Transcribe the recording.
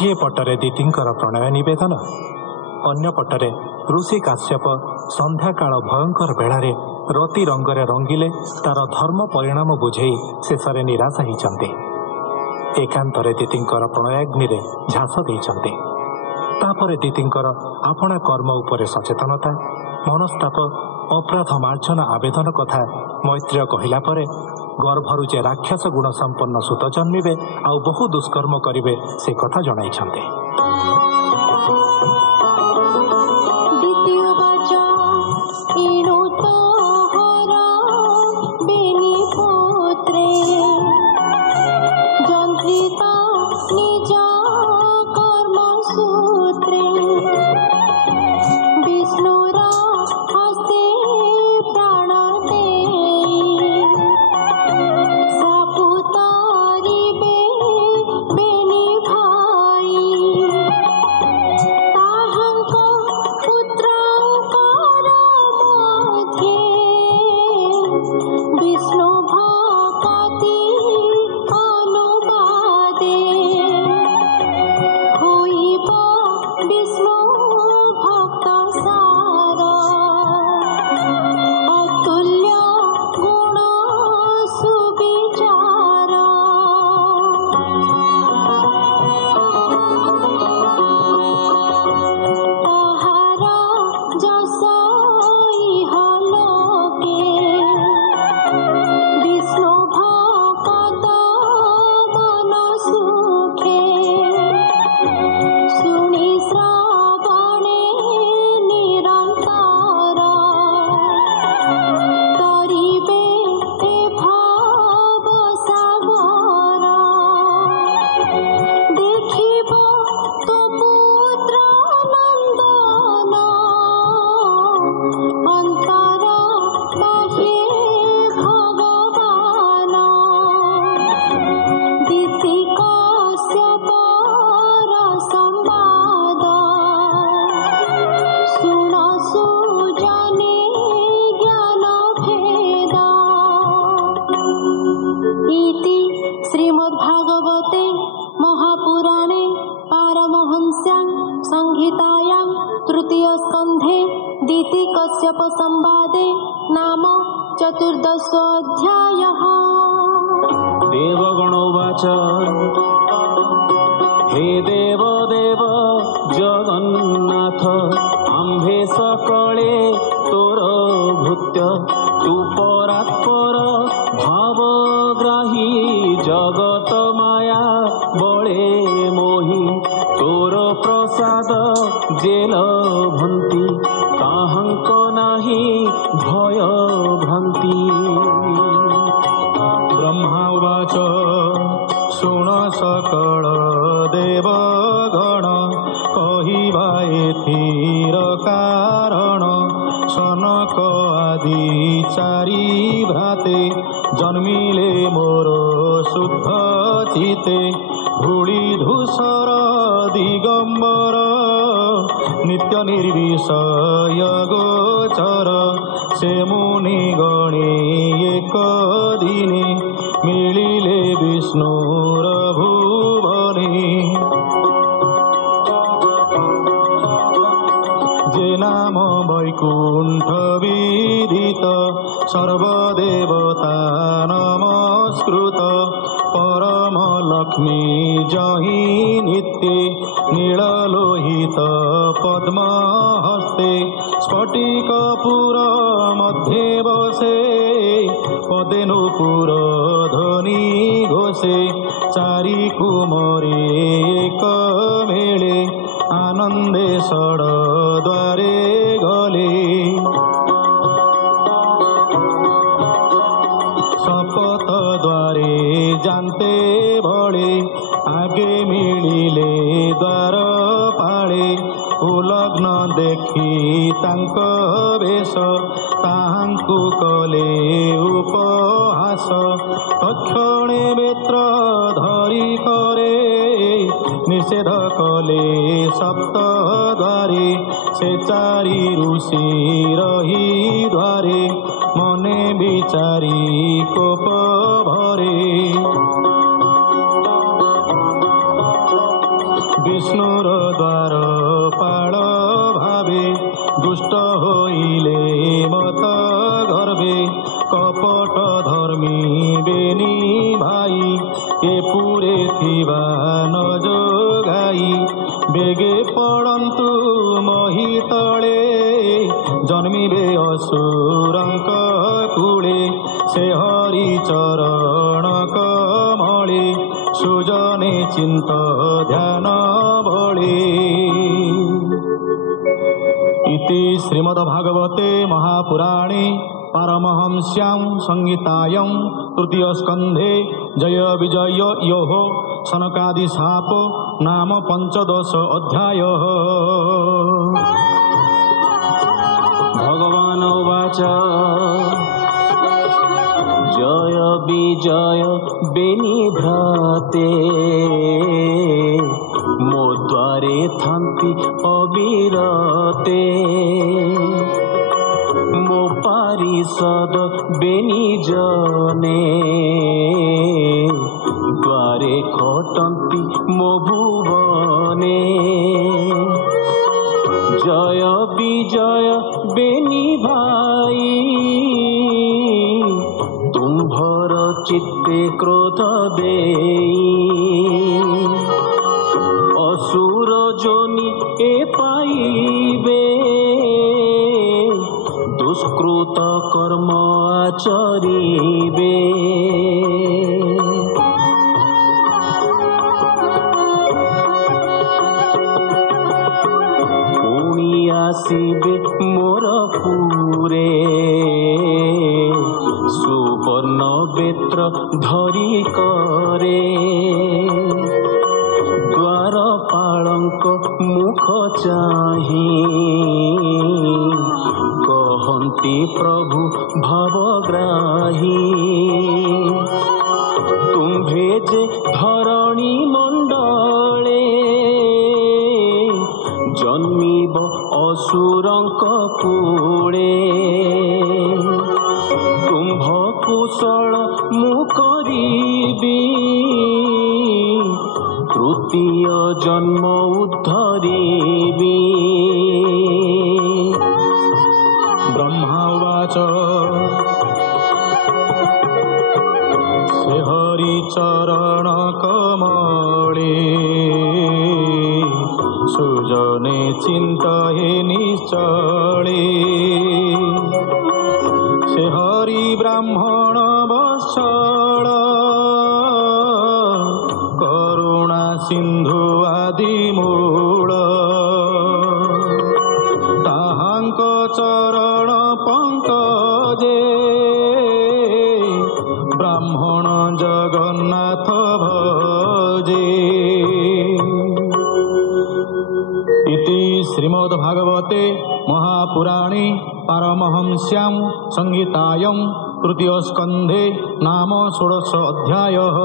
गोटे पटरे दितींकर प्रणय निवेदन, अन्य पटरे ऋषि काश्यप संध्या काल भयंकर बेड़ारे रति रंगरे रंगिले तार धर्म परिणाम बुझे शेष निराश होती। एकांतरे दितींकर प्रणयाग्नि झांस देइछन्ते। तापर दितींकर आपणा कर्म उपरे सचेतनता, मनस्ताप, अपराध मार्जन आवेदन कथा मैत्रेय कहला परे गर्भरु जे राक्षस गुण संपन्न सुत जन्मिबे आ बहु दुष्कर्म करिवे से कथा जणाइछन्ते। श्रीमद्भागवते महापुराणे पारमहंस्यां संहितायां तृतीय स्कन्धे दिति कश्यप संवादे नाम चतुर्दशोऽध्यायः। देवगणोवाच हे देवदेव जगन्नाथ आम्भे सकळे तोर भृत्य तू परात्पर भावग्राही जगत माया बळे मोहि तोर प्रसाद जेल भंती ताहंक नाही भय भ्रांति। ब्रह्मावाच शुण सकल देवगण कहिबा एथिर कारण सनक आदि चारि भ्राते जन्मिले मोर शुद्ध चिते धूଳି धूसर दिगंबर नित्य निर्विषय गोचर से मुनि गणे एक दिने मिलिले विष्णुर भुवने जे नाम वैकुंठ विदित सर्वदेवता नमस्कृत परम लक्ष्मी जहि नित्ये नीललोहित पद्म हस्ते स्फटिकपुर मध्ये बसे पदेनुपुर ध्वनि घोषे चारि कुमरे एक मेले आनंदे षड द्वारे गले शपथ द्वारे जानते बड़े आगे मिलिले द्वार पाले उलग्न देखी तांक बेश ताहांकु कले उपहास तक्षणे बेत्र धरी करे निषेध कले सप्त द्वारे से चारि ऋषि रही द्वारे मने विचारी कोप भरे विष्णुर द्वार पाल भावे दुष्ट होइले मत गर्भे कपट धर्मी बेनी भाई ए पुरे थिबा न जोगाई बेगे पड़न्तु मही तले जन्मिबे असुरंक कूले से हरि चरण कमले सुजने चिंत ध्यान बळे। इति श्रीमद्भागवते महापुराणे पारमहंस्यां संहितायां तृतीय स्कंधे जय विजय योः सनकादि शाप नाम 15 अध्याय। भगवान उवाच जय विजय बेनिभ्राते मो द्वारे थान्ति अविरते मो पारिषद बेनिजने द्वारे खटन्ति मो भुवने जय विजय बेनी भाई तुम्भर चित्ते क्रोध देई असुर जोनि ए पाइबे दुष्कृत कर्म आचरिबे पुणी आसिबे मोर पुरे सुवर्ण बेत्र धरी करे द्वारपालंक मुख चाही कहन्ति प्रभु भवग्राही तुम्भे जे धरणी मंडले जन्मिब असुरंक कूले तुम्भ कुशल मु करिबी तृतीय जन्म उद्धरिबी। ब्रह्मा उवाच से हरि चरण कमले सुजने चिंतये निश्चले से हरि ब्राह्मण वत्सल करुणा सिंधु आदि मूल ताहांक चरण पंकजे ब्राह्मण जगन्नाथ भजे। इति श्रीमद्भागवते महापुराणे पारमहंस्यां संहितायां तृतीय स्कंधे नाम 16 अध्यायः।